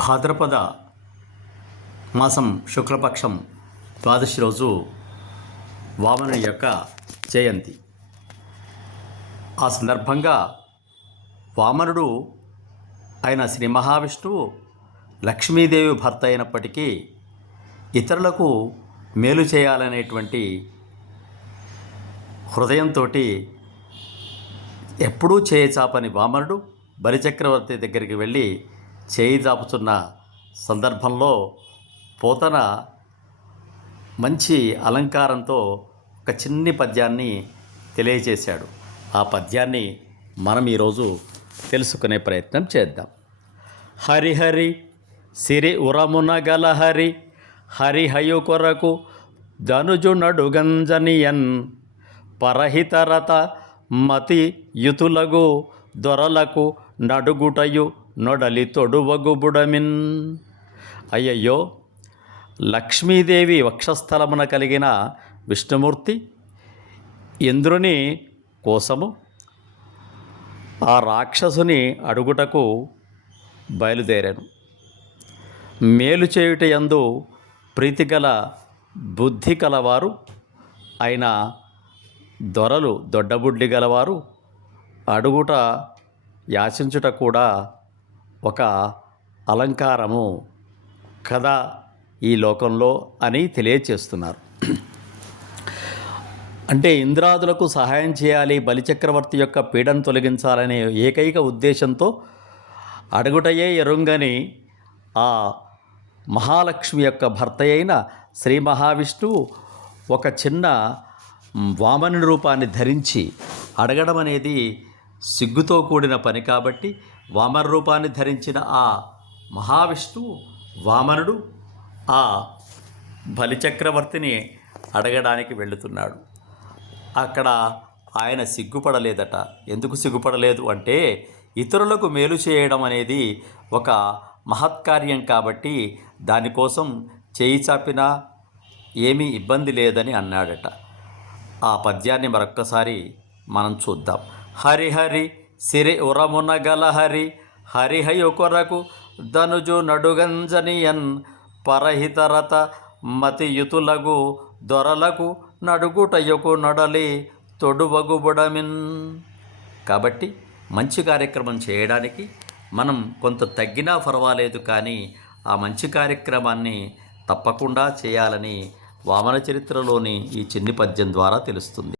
భాద్రపద మాసం శుక్లపక్షం ద్వాదశి రోజు వామనుని యొక్క జయంతి. ఆ సందర్భంగా వామనుడు ఆయన శ్రీ మహావిష్ణువు లక్ష్మీదేవి భర్త అయినప్పటికీ ఇతరులకు మేలు చేయాలనేటువంటి హృదయంతో ఎప్పుడూ చేయి చాపని వామనుడు బలిచక్రవర్తి దగ్గరికి వెళ్ళి చేయి చాపుతున్న సందర్భంలో పోతన మంచి అలంకారంతో ఒక చిన్ని పద్యాన్ని తెలియజేశాడు. ఆ పద్యాన్ని మనం ఈరోజు తెలుసుకునే ప్రయత్నం చేద్దాం. హరిహరి సిరి ఉరమున గల హరి హరిహయు కొరకు ధనుజునడుగంజనియన్ పరహితరత మతి యుతులగు దొరలకు నడుగుటయు నొడలి తొడువగుబుడమిన్. అయ్యయ్యో, లక్ష్మీదేవి వక్షస్థలమున కలిగిన విష్ణుమూర్తి ఇంద్రుని కోసము ఆ రాక్షసుని అడుగుటకు బయలుదేరాను. మేలు చేయుట యందు ప్రీతిగల బుద్ధి కలవారు అయిన దొరలు దొడ్డబుడ్డి గలవారు అడుగుట యాచించుట కూడా ఒక అలంకారము కదా ఈ లోకంలో అని తెలియచేస్తున్నారు. అంటే ఇంద్రాదులకు సహాయం చేయాలి, బలిచక్రవర్తి యొక్క పీడను తొలగించాలనే ఏకైక ఉద్దేశంతో అడుగుటయే ఎరుంగని ఆ మహాలక్ష్మి యొక్క భర్త అయిన శ్రీ మహావిష్ణువు ఒక చిన్న వామనుని రూపాన్ని ధరించి అడగడం అనేది సిగ్గుతో కూడిన పని కాబట్టి వామన రూపాన్ని ధరించిన ఆ మహావిష్ణువు వామనుడు ఆ బలిచక్రవర్తిని అడగడానికి వెళుతున్నాడు. అక్కడ ఆయన సిగ్గుపడలేదట. ఎందుకు సిగ్గుపడలేదు అంటే ఇతరులకు మేలు చేయడం అనేది ఒక మహత్కార్యం కాబట్టి దానికోసం చేయి చాపినా ఏమీ ఇబ్బంది లేదని అన్నాడట. ఆ పద్యాన్ని మరొక్కసారి మనం చూద్దాం. హరిహరి సిరి ఉరమున గల హరి హరిహయు కొరకు ధనుజు నడుగంజనియన్ పరహితరత మతియుతులగు దొరలకు నడుగుటయుకు నొడలి తొడువగుబుడమిన్. కాబట్టి మంచి కార్యక్రమం చేయడానికి మనం కొంత తగ్గినా పర్వాలేదు, కానీ ఆ మంచి కార్యక్రమాన్ని తప్పకుండా చేయాలని వామన చరిత్రలోని ఈ చిన్ని పద్యం ద్వారా తెలుస్తుంది.